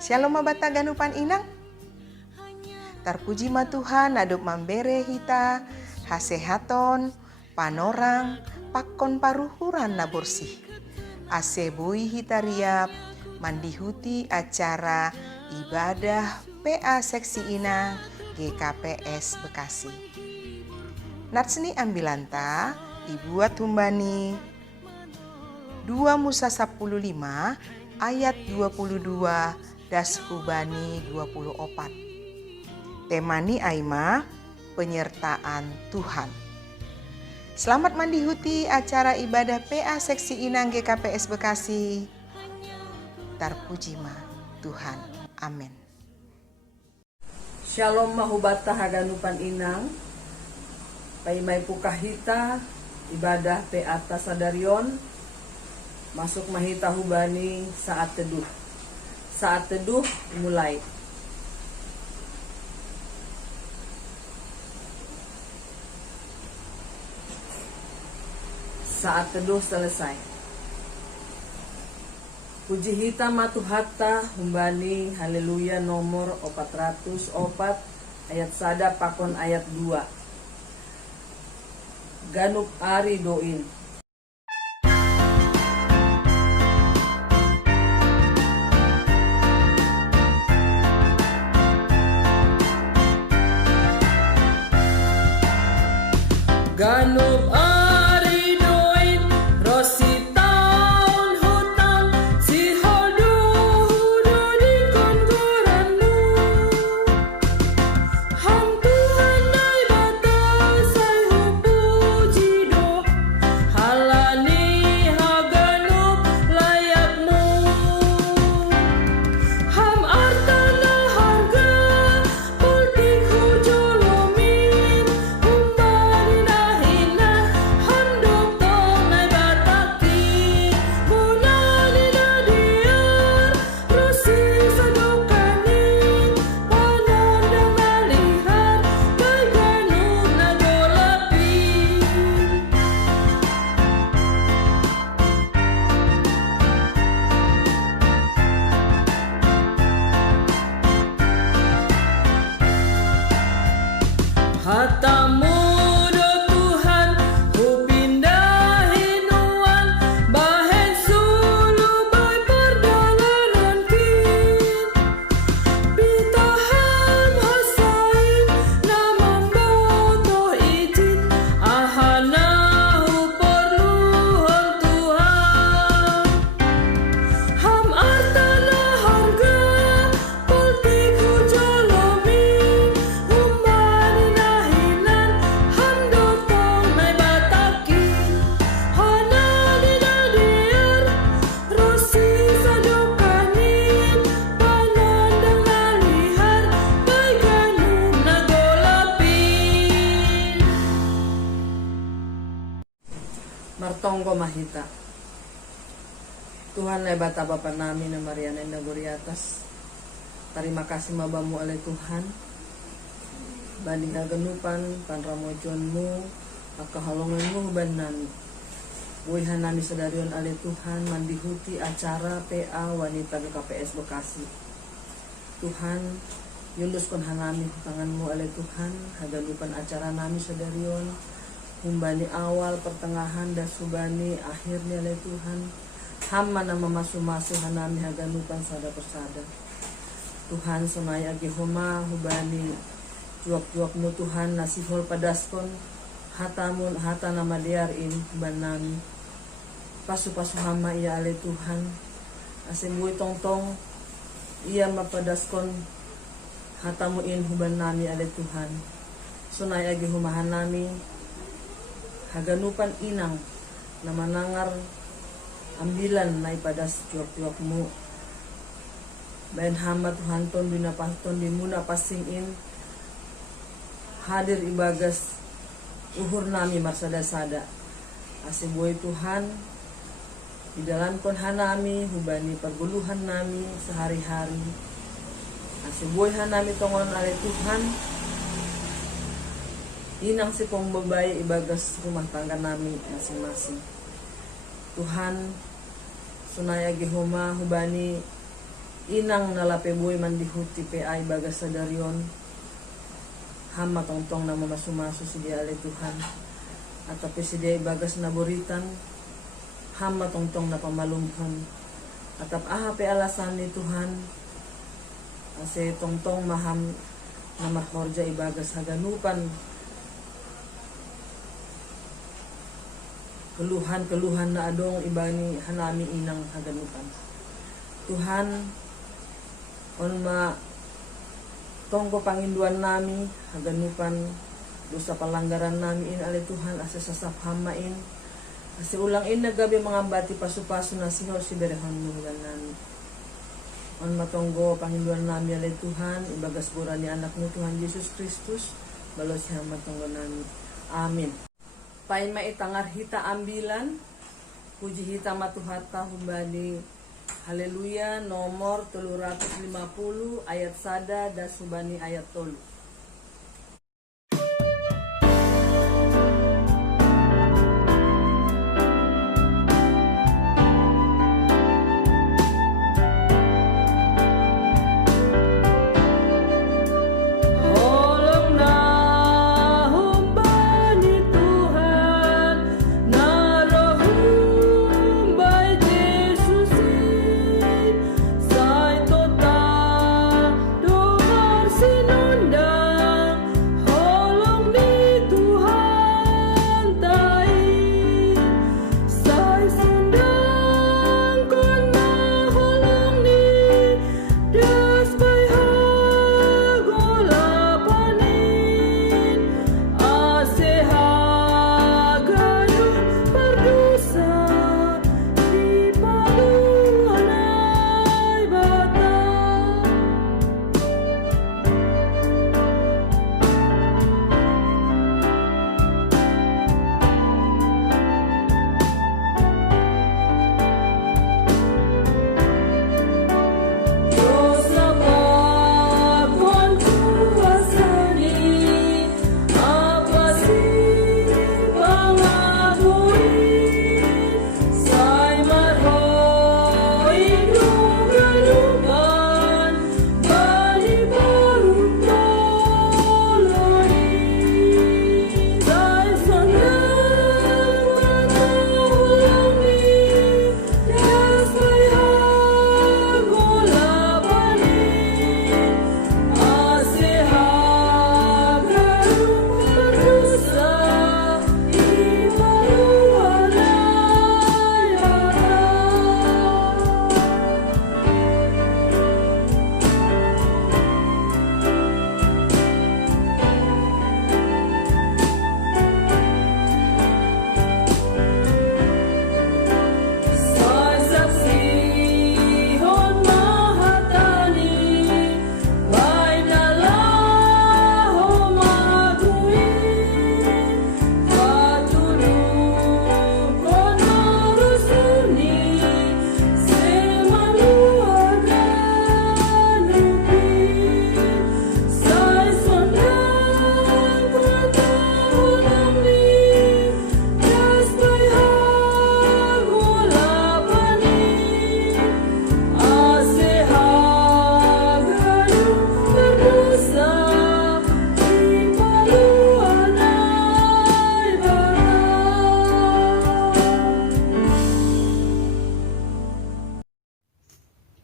Shalom mabata ganupan inang. Terpuji ma Tuhan aduk mambere hita, hasehaton, panorang, pakon paruhuran na bersih. Asebui hita riap, mandihuti acara ibadah PA Seksi Inang GKPS Bekasi. Natsni ambilanta, dibuat humbani 2 Musa 15 ayat 22 das hubani 24. Temani Aima, penyertaan Tuhan. Selamat mandihuti acara ibadah PA Seksi Inang GKPS Bekasi. Terpuji ma Tuhan. Amin. Shalom mahubata haganupan inang. Paimay pukahita ibadah PA Tasadarion. Masuk mahita hubani saat teduh. Saat teduh mulai. Saat teduh selesai. Puji hita matuhatta humbani haleluya nomor 404 ayat sada pakon ayat 2. Ganup ari doin. Ganup ari doin rosi taun hutang si hodu hudu di kongoranmu ham Tuhan dai batasai hupuji do halani haganup layakmu ham artana harga politik hujolomin humbani nahina handok tonai bataki munani nadiar rosi sadokanin panandang nalihan kaiganub nagolapi. Hatamu do Tuhan hupindahi nuan bahen sulu bay perjalanan kin pitahan hasain namam botoh izin ahana huperluhon Tuhan ham artana harga politik hujolomin humbani nahinan handok tonai bataki hanani nadiar rosi sadokanin panandang nalihar kaiganub nagolapin. Martonggo mahita Tuhan lebata Bapa nami na Mariana Nagori atas. Terima kasih mabamu oleh Tuhan. Banding haganupan panramojonmu akahalonganmu ban nami. Buihan nami sadarion oleh Tuhan mandihuti acara PA wanita GKPS Bekasi. Tuhan yunduskan hanami tanganmu oleh Tuhan haganupan acara nami sadarion humbani awal pertengahan dan subani akhirnya oleh Tuhan hamma na mamasu-masu hanami haganupan sada persada. Tuhan sonaya gehoma hubani juak-juak mu Tuhan nasihol padaskon hatamun hata nama diarin ban nami pasu-pasu hama iya ale Tuhan asembui tong-tong iya mapadaskon hatamu in huban nami ale Tuhan sonaya gehumahan nami haganupan inang na manangar ambilan na ipadas juak-juakmu bayan hamba Tuhan ton binapaston dimuna pasingin hadir ibagas uhur nami marsada-sada asiboy Tuhan di dalam konhanami hubani perguluhan nami sehari-hari asiboy hanami tongon ale Tuhan inang si pembebay ibagas rumah tangga nami masing-masing. Tuhan sunaya gehoma hubani inang nalape boy mandihuti pe ay bagas sadarion hama tongtong na mamasumaso si dia ale Tuhan atapi si dia bagas naboritan hama tongtong na pamalumhan atap pe alasan ni Tuhan ase tongtong maham na mahorja ibagas haganupan keluhan na adong ibani hanami inang haganupan Tuhan on ma tonggo panginduan nami haganupan dosa pelanggaran nami in ale Tuhan asa sasap hamain asa ulang in nagabi mangambati pasu-pasu na sihor si berehon nuhulan nami on matonggo panginduan nami ale Tuhan ibagas bura ni anak mo Tuhan Yesus Kristus balo siya matonggo nami amin pain maitangar hita ambilan puji hita matuhata humbani haleluya nomor 350 ayat sada dan subani ayat 3.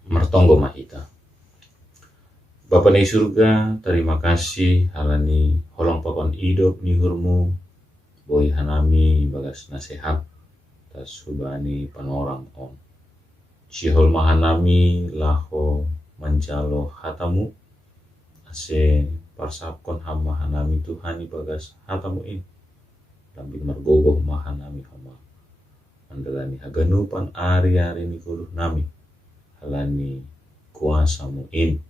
Martonggo mahita. Bapa ni surga, terima kasih halani holong pakon hidup nihurmu, boy hanami bagas nasehat, tas subani panorang on. Sihol mahanami laho manjalo hatamu, ase parsapkon hama hanami Tuhan bagas hatamu in. Lambing margogoh mahanami hama. Mandalani haganupan ari-ari ni kuluh nami. Halani kuasamu in.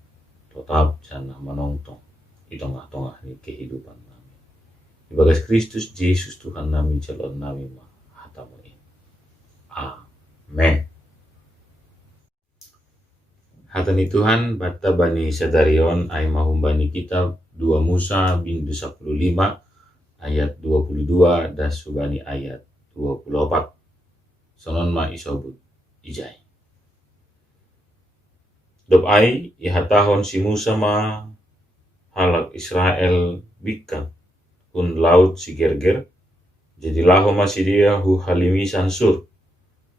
Tetap sana menonton di tengah-tengah ni kehidupan kami. Ibagas Kristus Yesus Tuhan nami calon nami mah hatamu ini. Amen. Hatani Tuhan bata bani sadarion ay mahumbani kitab 2 Musa bindu 15 ayat 22 dan subani ayat 24. Sonon ma isobut ijai. Dop ai ihatahon si Musa ma halak Israel bikan hun laut si gerger, jadi laho ma si dia hu halimisan sur.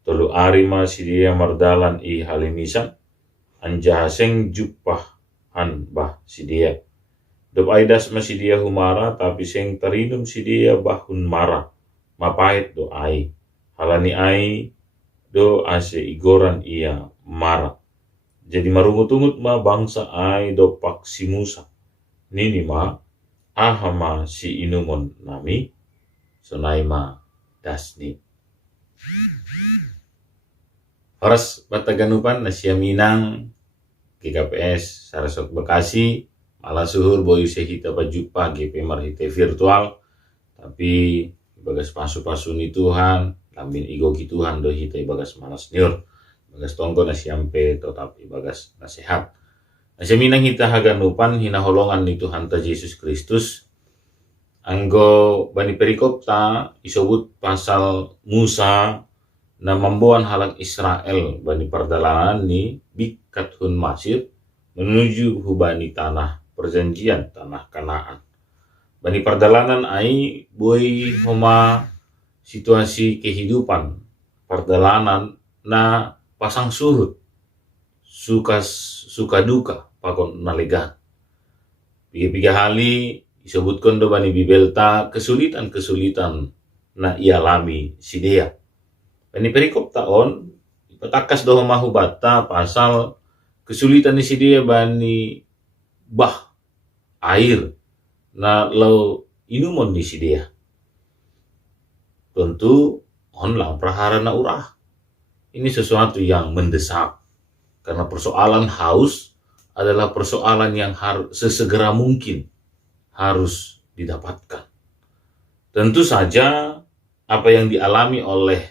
Tolu ari ma si dia mardalan i halimisan, anja seng jupah han bah si dia. Dop ai das ma si dia humara, tapi seng tarinum si dia bahun mara, mapait do ai. Halani ai do ase igoran ia mara. Jadi marungut-ungut ma bangsa ai do pak si Musa. Nini ma ahama si inumon nami, sonai ma dasni. Horas bataganupan na siya minang KKPS Sarasok Bekasi, malah suhur boyu sehita pajuppa GP marhite virtual, tapi bagas pasu-pasu ni Tuhan, lambin igo ki Tuhan do hita ibagas malas niur, bagas tonggo na siyampe tetap ibagas nasehat. Na siya minang hita haganupan hinaholongan ni Tuhan ta Yesus Kristus, anggo bani perikop ta isobut pasal Musa na mambuan halak Israel bani perdalanan ni bikat hun Masir menuju hubani tanah perjanjian, tanah Kanaan. Bani perdalanan ai boy homa situasi kehidupan perdalanan na pasang surut, suka duka pakon nalegan. Piga-piga hali disebutkan do bani bibelta kesulitan-kesulitan na ialami si dia. Bani perikop taon patakas do mahu bata pasal kesulitan ni si dia bani bah air na lau inumon ni si dia. Tentu onlang prahara na urah. Ini sesuatu yang mendesak karena persoalan haus adalah persoalan yang sesegera mungkin harus didapatkan. Tentu saja apa yang dialami oleh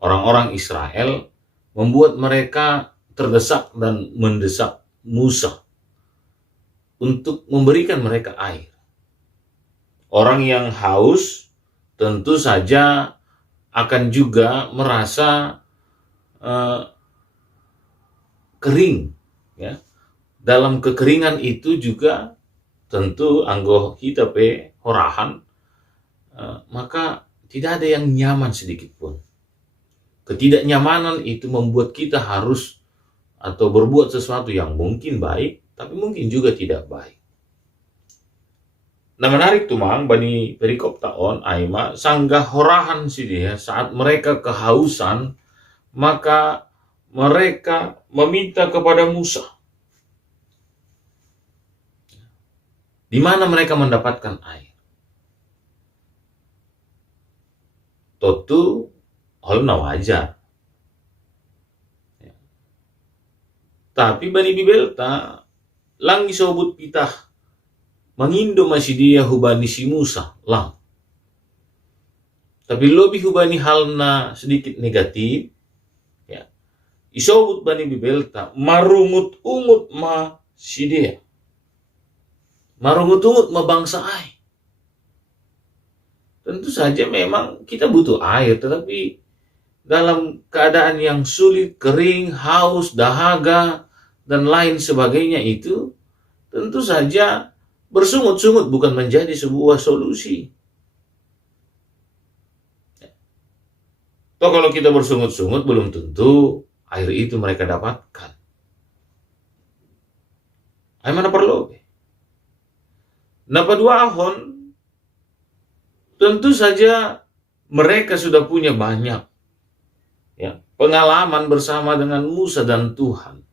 orang-orang Israel membuat mereka terdesak dan mendesak Musa untuk memberikan mereka air. Orang yang haus tentu saja akan juga merasa kering, ya. Dalam kekeringan itu juga tentu anggo kita pe horahan, maka tidak ada yang nyaman sedikit pun. Ketidaknyamanan itu membuat kita harus atau berbuat sesuatu yang mungkin baik, tapi mungkin juga tidak baik. Nah menarik tuh mang, bani perikop taon aima sanggah horahan si dia saat mereka kehausan, maka mereka meminta kepada Musa. Di mana mereka mendapatkan air? Tentu hal na wajar. Tapi bani bibelta lang isobut pitah mangindo masih dia hubani si Musa lang. Tapi lebih hubani halna sedikit negatif, ya. Isobut bani bibelta marungut-ungut ma si dia. Marungut-ungut ma bangsa ai. Tentu saja memang kita butuh air, tetapi dalam keadaan yang sulit, kering, haus, dahaga, dan lain sebagainya itu, tentu saja bersungut-sungut bukan menjadi sebuah solusi. Toh kalau kita bersungut-sungut belum tentu air itu mereka dapatkan. Ay mana perlu? Napa dua ahon, tentu saja mereka sudah punya banyak, ya, pengalaman bersama dengan Musa dan Tuhan.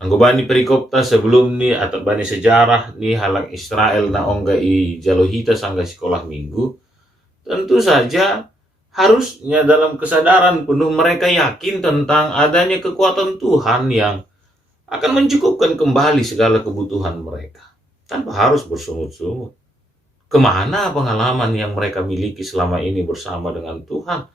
Anggo bani perikopta sebelum ni atau bani sejarah ni halak Israel na ongga i jalohita sangga sekolah minggu, tentu saja harusnya dalam kesadaran penuh mereka yakin tentang adanya kekuatan Tuhan yang akan mencukupkan kembali segala kebutuhan mereka tanpa harus bersungut-sungut. Kemana pengalaman yang mereka miliki selama ini bersama dengan Tuhan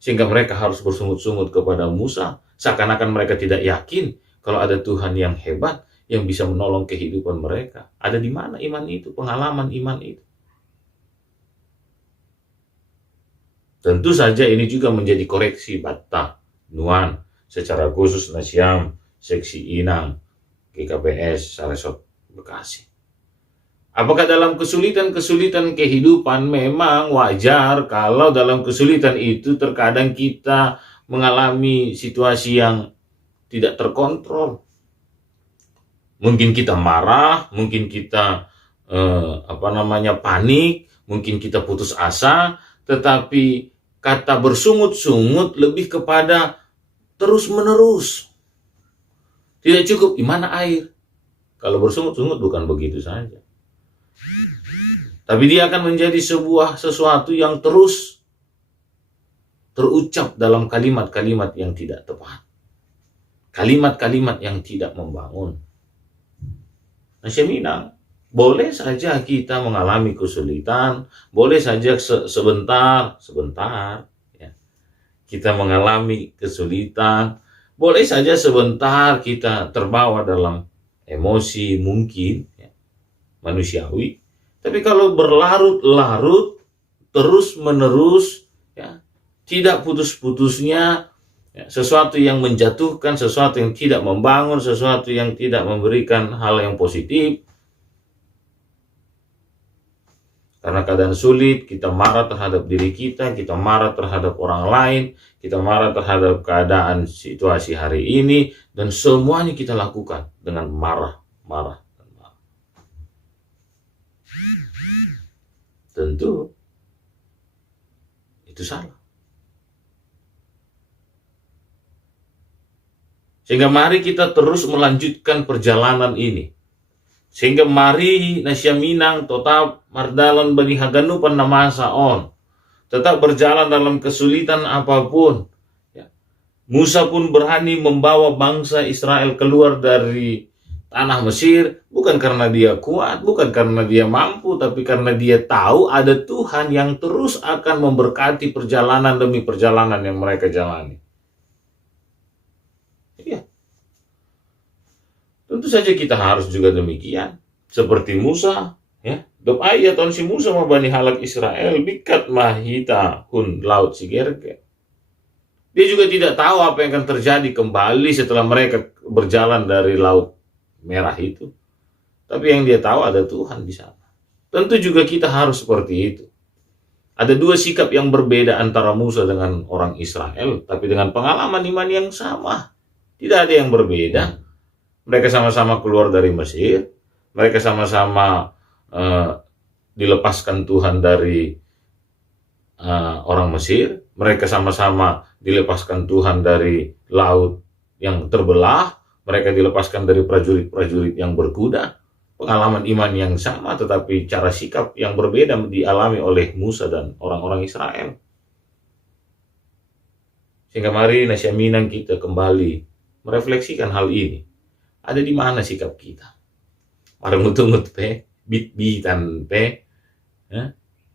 sehingga mereka harus bersungut-sungut kepada Musa, seakan-akan mereka tidak yakin kalau ada Tuhan yang hebat yang bisa menolong kehidupan mereka. Ada di mana iman itu, pengalaman iman itu? Tentu saja ini juga menjadi koreksi bata nuan secara khusus Nasiam Seksi Inang GKPS Saresot Bekasi. Apakah dalam kesulitan-kesulitan kehidupan memang wajar kalau dalam kesulitan itu terkadang kita mengalami situasi yang tidak terkontrol? Mungkin kita marah, mungkin kita panik, mungkin kita putus asa, tetapi kata bersungut-sungut lebih kepada terus-menerus. Tidak cukup, mana air? Kalau bersungut-sungut bukan begitu saja. Tapi dia akan menjadi sesuatu yang terus terucap dalam kalimat-kalimat yang tidak tepat. Kalimat-kalimat yang tidak membangun. Nasiam Minang, boleh saja kita mengalami kesulitan, boleh saja sebentar, ya. Kita mengalami kesulitan, boleh saja sebentar kita terbawa dalam emosi mungkin, ya, manusiawi. Tapi kalau berlarut-larut, terus-menerus, ya, tidak putus-putusnya, ya, sesuatu yang menjatuhkan, sesuatu yang tidak membangun, sesuatu yang tidak memberikan hal yang positif. Karena keadaan sulit, kita marah terhadap diri kita marah terhadap orang lain, kita marah terhadap keadaan situasi hari ini, dan semuanya kita lakukan dengan marah. Tentu itu salah. Sehingga mari kita terus melanjutkan perjalanan ini. Sehingga mari Nasiam Minang tetap mardalan bani haganupan namasa on. Tetap berjalan dalam kesulitan apapun. Ya. Musa pun berani membawa bangsa Israel keluar dari tanah Mesir, bukan karena dia kuat, bukan karena dia mampu, tapi karena dia tahu ada Tuhan yang terus akan memberkati perjalanan demi perjalanan yang mereka jalani. Iya. Tentu saja kita harus juga demikian. Seperti Musa, ya. Doa ya tahun si Musa ma bani halak Israel bikat mahita hun laut sigerke. Dia juga tidak tahu apa yang akan terjadi kembali setelah mereka berjalan dari laut merah itu. Tapi yang dia tahu ada Tuhan di sana. Tentu juga kita harus seperti itu. Ada dua sikap yang berbeda antara Musa dengan orang Israel, tapi dengan pengalaman iman yang sama. Tidak ada yang berbeda. Mereka sama-sama keluar dari Mesir. Mereka sama-sama dilepaskan Tuhan dari orang Mesir. Mereka sama-sama dilepaskan Tuhan dari laut yang terbelah. Mereka dilepaskan dari prajurit-prajurit yang berkuda. Pengalaman iman yang sama, tetapi cara sikap yang berbeda dialami oleh Musa dan orang-orang Israel. Sehingga mari Nasiam Minang kita kembali merefleksikan hal ini. Ada di mana sikap kita? Marungut-ungut bit-bitan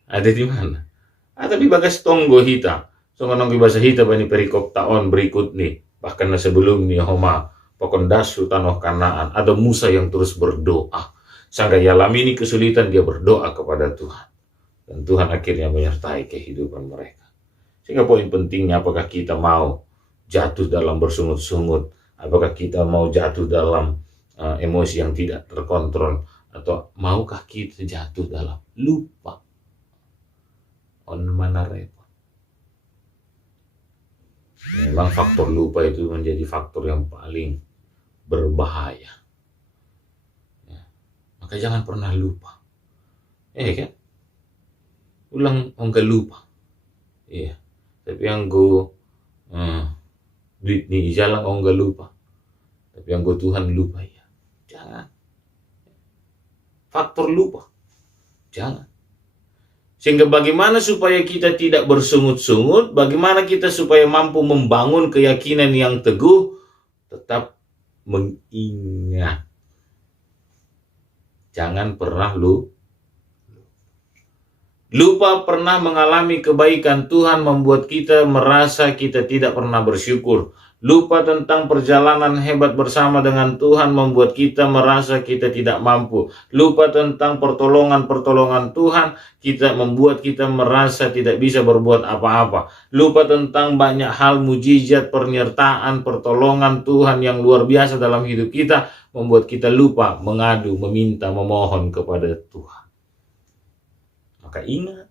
ada di mana? Tapi bagas tonggo hita. So ngonong bahasa hita bani perikop taon berikut nih. Bahkan sebelum nih homa Pakondasu tanah Kanaan, ada Musa yang terus berdoa. Sangga yalami ini kesulitan, dia berdoa kepada Tuhan. Dan Tuhan akhirnya menyertai kehidupan mereka. Sehingga poin pentingnya, apakah kita mau jatuh dalam bersungut-sungut, apakah kita mau jatuh dalam emosi yang tidak terkontrol, atau maukah kita jatuh dalam lupa. On mana repot. Memang faktor lupa itu menjadi faktor yang paling berbahaya. Ya. Maka jangan pernah lupa. Kan? Ulang enggak lupa. Iya. Tapi yang go duit ni jalan enggak lupa. Tapi yang go Tuhan lupa ya. Jangan. Faktor lupa. Jangan. Sehingga bagaimana supaya kita tidak bersungut-sungut, bagaimana kita supaya mampu membangun keyakinan yang teguh, tetap mengingat. Jangan pernah lupa pernah mengalami kebaikan Tuhan membuat kita merasa kita tidak pernah bersyukur. Lupa tentang perjalanan hebat bersama dengan Tuhan membuat kita merasa kita tidak mampu. Lupa tentang pertolongan-pertolongan Tuhan membuat kita merasa tidak bisa berbuat apa-apa. Lupa tentang banyak hal mujizat, penyertaan, pertolongan Tuhan yang luar biasa dalam hidup kita membuat kita lupa mengadu, meminta, memohon kepada Tuhan. Maka ingat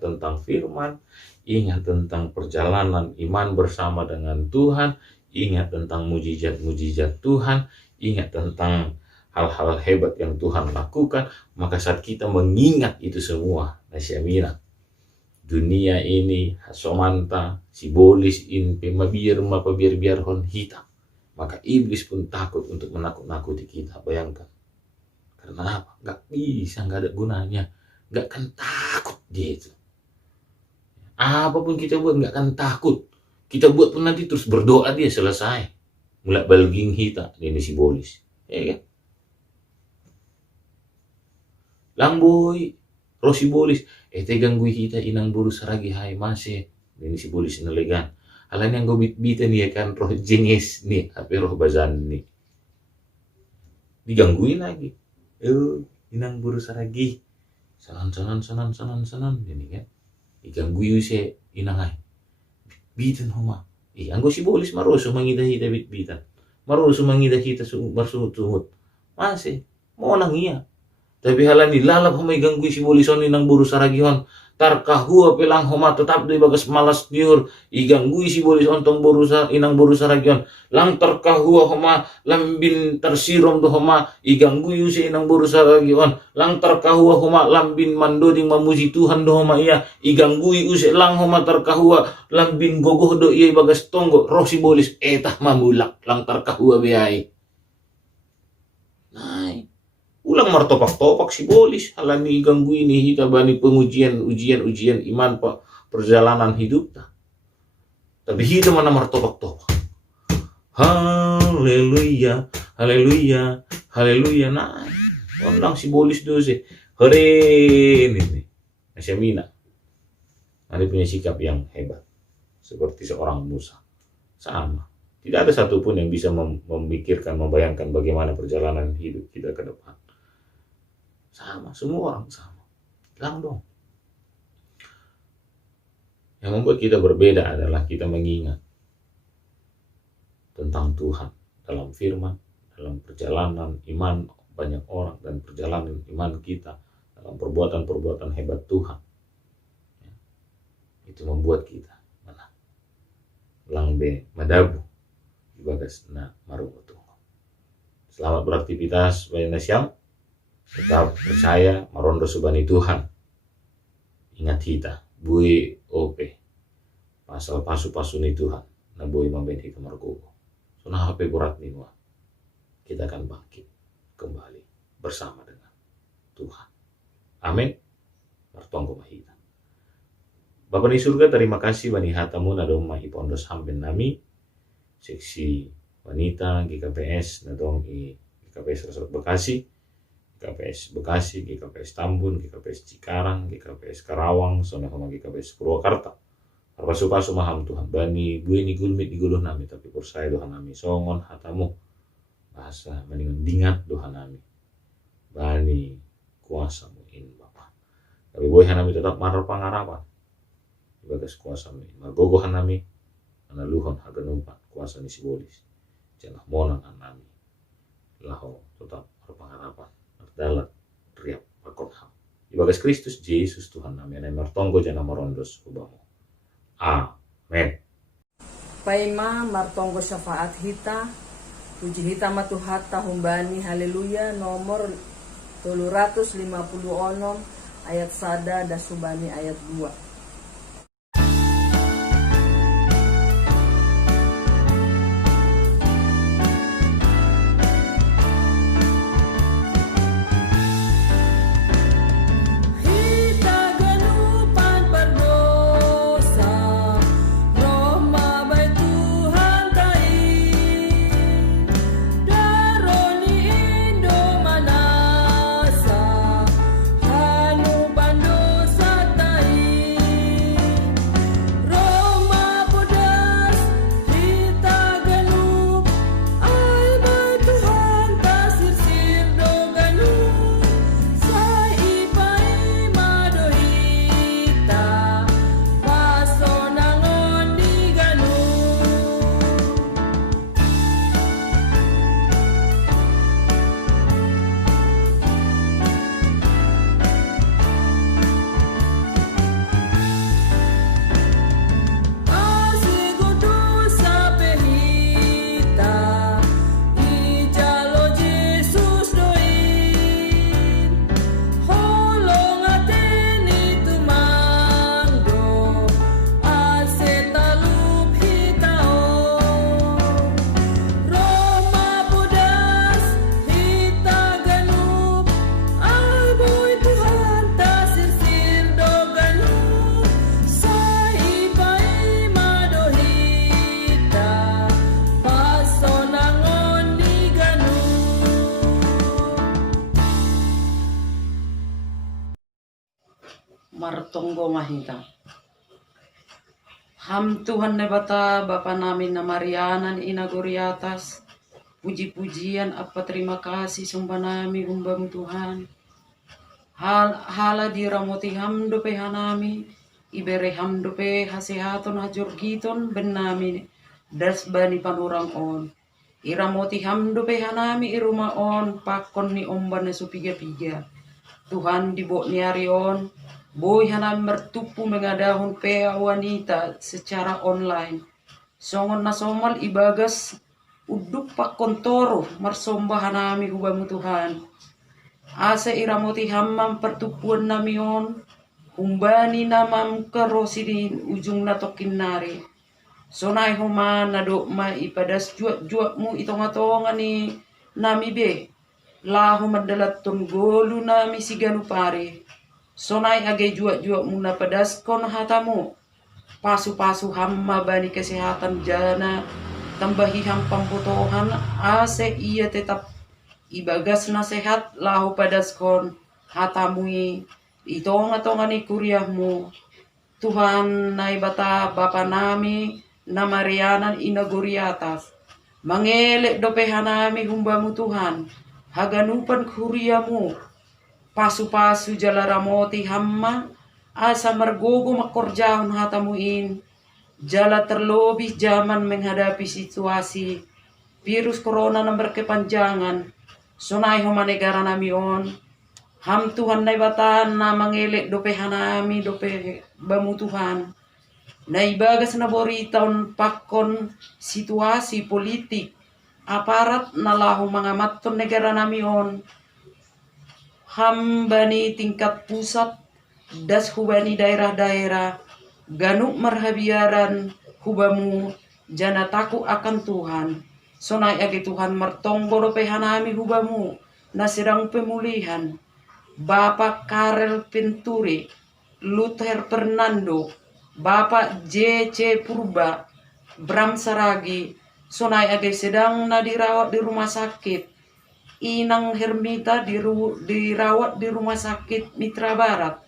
tentang firman, ingat tentang perjalanan iman bersama dengan Tuhan, ingat tentang mujizat-mujizat Tuhan, ingat tentang hal-hal hebat yang Tuhan lakukan. Maka saat kita mengingat itu semua, nasyamina, dunia ini hasomanta, sibolis in pemabir biar-biarhon hitam, maka iblis pun takut untuk menakut-nakuti kita. Bayangkan. Karena apa? Gak bisa, gak ada gunanya. Gak akan takut dia itu. Apapun kita buat gak akan takut. Kita buat pun nanti terus berdoa dia selesai. Mulai balging hita ini si bolis. Ya kan? Lamboy rosi bolis. Te ganggui hita inang buru saragi hai masih. Ini si bolis nelegan. Alan yang gue bita nih kan roh jengis nih. Tapi roh bazan nih. Digangguin lagi. Inang buru saragi. Sanan. Ini kan. Igangguin si inangay. Bitan homa. Anggo si bolis maroso mangida-hita bitan. Maroso mangida-hita marsumut-sumut. Masih. Mau nang iya. Tapi halan nilalap humay gangguin si bolison inang buru saragihon. Tarkahua pelang homa tetap di bagas malas diur. Igangguin si bolison tong inang buru saragihon. Lang tarkahua homa lambin tersirom do homa. Igangguin si inang buru saragihon. Lang tarkahua homa lambin mandoding mamuji Tuhan do homa iya. Igangguin usi lang homa tarkahua lambin gogoh do iya bagas tonggo. Roh si bolis etah mamulak lang tarkahua biay. Nay. Ulang martopak-topak si bolis. Halani gangguin ini hita bani pengujian iman perjalanan hidup. Tapi hita mana martopak-topak. Haleluya. Nah, ulang si bolis dosi. Hore ini. Nasyamina. Ada punya sikap yang hebat. Seperti seorang Musa. Sama. Tidak ada satupun yang bisa memikirkan, membayangkan bagaimana perjalanan hidup kita ke depan. Sama, semua orang sama. Hilang dong. Yang membuat kita berbeda adalah kita mengingat tentang Tuhan dalam firman, dalam perjalanan iman banyak orang, dan perjalanan iman kita dalam perbuatan-perbuatan hebat Tuhan. Itu membuat kita langbe madabu ibagas na marubutu. Selamat beraktivitas banyak nasyam. Tetap percaya marondo subani Tuhan. Ingat kita bui ope pasal pasu-pasu ni Tuhan na bui mamben hita margogo. So na hape berat ni nuan. Kita akan bangkit kembali bersama dengan Tuhan. Amin. Martonggo mahita. Bapa ni surga, terima kasih bani hatamu na dong mahipondos hamben nami. Seksi wanita GKPS na dong GKPS Resort Bekasi. GKPS Bekasi, GKPS Tambun, GKPS Cikarang, GKPS Karawang, soneh homa GKPS Purwakarta. Pasu-pasu maham Tuhan. Bani gue ni gulmit di guluh nami, tapi persaya Tuhan nami songon hatamu. Bahasa mendingan dingat Tuhan nami. Bani kuasamu in Bapa. Tapi boy nami tetap marar pangarapan. Bagas kuasamu in. Margogohan nami, analuhon haganumpan kuasa ni si bolis. Jangan monang nami. Laho tetap berpangarapan. Dalam riap pakonham. Ibagas Kristus Yesus Tuhan nami anay martonggo jana marondos ubamu. Amen. Paima martonggo syafaat hita. Puji hita matuhat tahumbani haleluya nomor 356 ayat sada dasubani ayat 2. tonggo mahita. Ham Tuhan ne bata Bapa namin na Mariana ni inaguri atas. Puji-pujian apa terima kasih sumpah nami umbamu Tuhan. Hala diramoti hamdo pe hanami. Ibere hamdo pe hasehaton hajur giton benami das bani panurang on. Iramoti hamdo pe hanami iruma on pakon ni omban supiga-piga. Tuhan dibok niari on. Boy hanami mertupu mengadahun pea wanita secara online. Songon na somal ibagas uduk pakon toro marsombah hanami hubamu Tuhan. Asa iramoti hammam pertupuan nami on. Humbani namam kerosidin ujung natokin nari. Sonai homa nadok ma ipadas juak-juakmu itonga-tonga ni nami be. Lahu mandalatun golu nami siganu pare. Sonai age juak-juakmu napadas kon hatamu. Pasu-pasu hamma bani kesehatan jana. Tambahi hampam potohan ase ia tetap ibagas nasihat lahu padas kon hatamui. Itonga-tonga ni kuryahmu. Tuhan nai bata Bapa nami na Mariana inaguri atas. Mangelek dope hanami humbamu Tuhan. Haganupan kuryamu. Pasu-pasu jalaramoti hamma. Asa margogo makorjahon hatamuin. Jala terlebih zaman menghadapi situasi virus corona yang berkepanjangan. Sonai homa negara nami on. Ham Tuhan nai batan na mangelek dope hanami dope bamu Tuhan. Nai bagas na boritaon pakon situasi politik. Aparat na lahu mangamatton negara nami on. Ham bani tingkat pusat. Das hubani daerah-daerah. Ganuk marhabiaran hubamu. Jana taku akan Tuhan. Sonai age Tuhan mertonggo dope hanami hubamu. Na sedang pemulihan. Bapak Karel Penturi, Luther Fernando, Bapak J.C. Purba, Bram Saragi, sonai age sedang na dirawat di rumah sakit. Inang Hermita dirawat di rumah sakit Mitra Barat.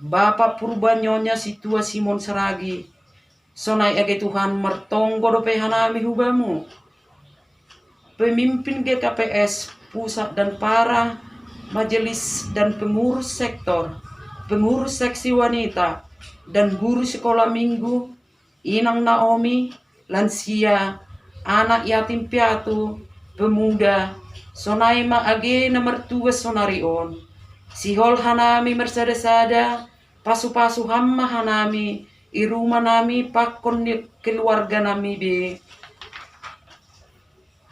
Bapak Purba Nyonya Situa Simon Saragi, sonai age Tuhan mertonggo dope hanami hubamu. Pemimpin GKPS pusat dan para majelis dan pengurus sektor, pengurus seksi wanita, dan guru sekolah minggu, Inang Naomi, lansia, anak yatim piatu, pemuda, sonaima age nomor 2 sonarion, sihol hanami mersada-sada, pasu-pasu hamma hanami, iruma nami pakon keluarga nami be,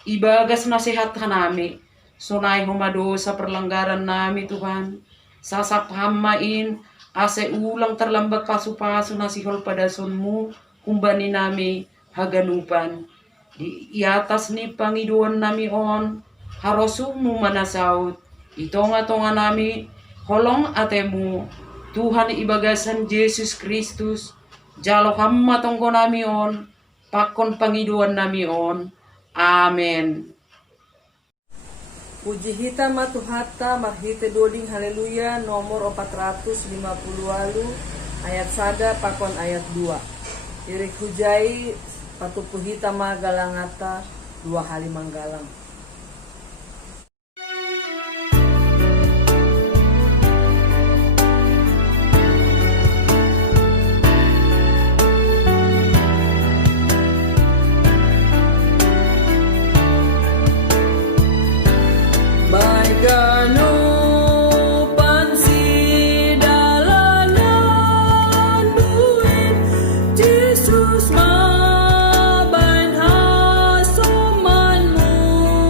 ibagas nasihat hanami. Sonai dosa perlanggaran nami Tuhan. Sasak hammain. Ase ulang terlambat pasu-pasu nasihol pada sonmu. Kumbani nami haganupan. Di atas ni pangiduan nami on. Harosumu manasaut. Itonga-tonga nami. Holong atemu. Tuhan ibagasan Yesus Kristus. Jalo hamma tongko nami on. Pakon pangiduan nami on. Amen. Puji hita matuhata marhite doding haleluya nomor 450 ayat sada pakon ayat 2. Irik hujai patupu hita magalangata 2 hali manggalang. Jesus ma bain ha so man mu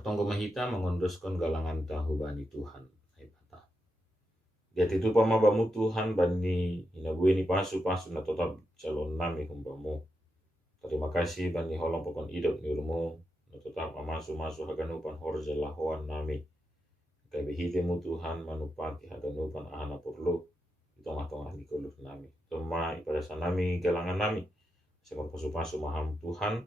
martonggo mahita mengondoskan galangan tahu bani Tuhan. Dia itu pamabamu Tuhan bani inabue ni pasu-pasu na tetap calon nami humbamu. Terima kasih bani holong pokon hidup ni rumu na tetap amasu-masu haganupan horja lahoan nami. Kabe hitemu Tuhan manupati haganupan ahana perlu itu tengah ni kulus nami. Tuma ipada sanami galangan nami. Sekon pasu-pasu maham Tuhan.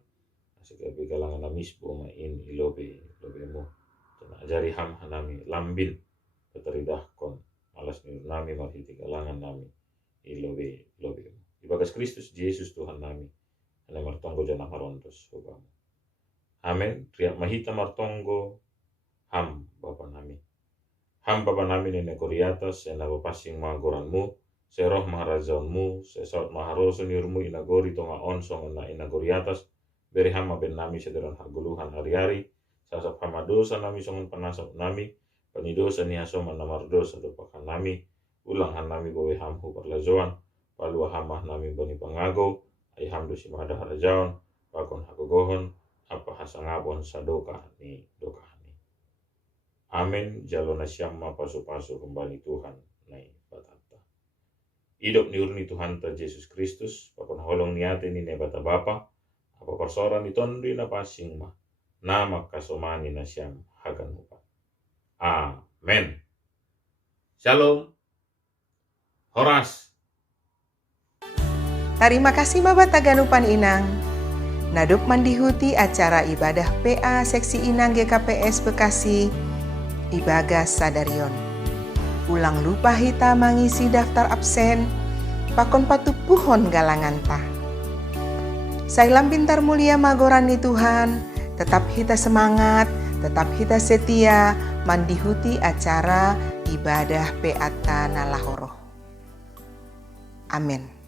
Sekabe galangan nami sebuah main ilobe mu. Tuna ajari ham hanami lambin keteridahkon. Alas ni nami marhiti galangan nami ilobe. Ibagas Kristus Yesus Tuhan nami. Ane martonggo jana marontos hubamu. Amen. Riak mahita martonggo ham Bapa nami. Ham Bapa nami nene koriatas ena bapasing magoranmu. Seroh maharajaunmu. Sesaut maharoso nirmu inagori tonga onsong na inagoriatas. Beri ham ben nami sederan harguluhan hari-hari. Sasap hamadosa nami songon panasap nami. Panidosa ni hasoman namar dosa dopakan nami. Ulang han nami bawe hamhu parlazoan. Palua hamah nami bani pangago. Ay hamdu si mada harajaon. Pakon hagogohon. Apa hasangabon sadoka ni doka ni. Amin. Jalona syamma pasu-pasu kembali Tuhan. Nai batata. Hidup ni urni Tuhan ta Yesus Kristus. Pakon holong niate ni nebata Bapa. Apa persoran ni tondri na pasing ma. Nama kasomani na syam hagan muka. Amen. Shalom. Horas. Terima kasih Bapak Taganupan Inang. Naduk mandihuti acara ibadah PA Seksi Inang GKPS Bekasi, Ibagas Sadarion. Ulang lupa hita mengisi daftar absen, pakon patupuhon galangan ta. Sailam pintar mulia magorani Tuhan, tetap hita semangat, tetap hita setia, mandihuti acara ibadah PA Tanah Lahoro. Amin.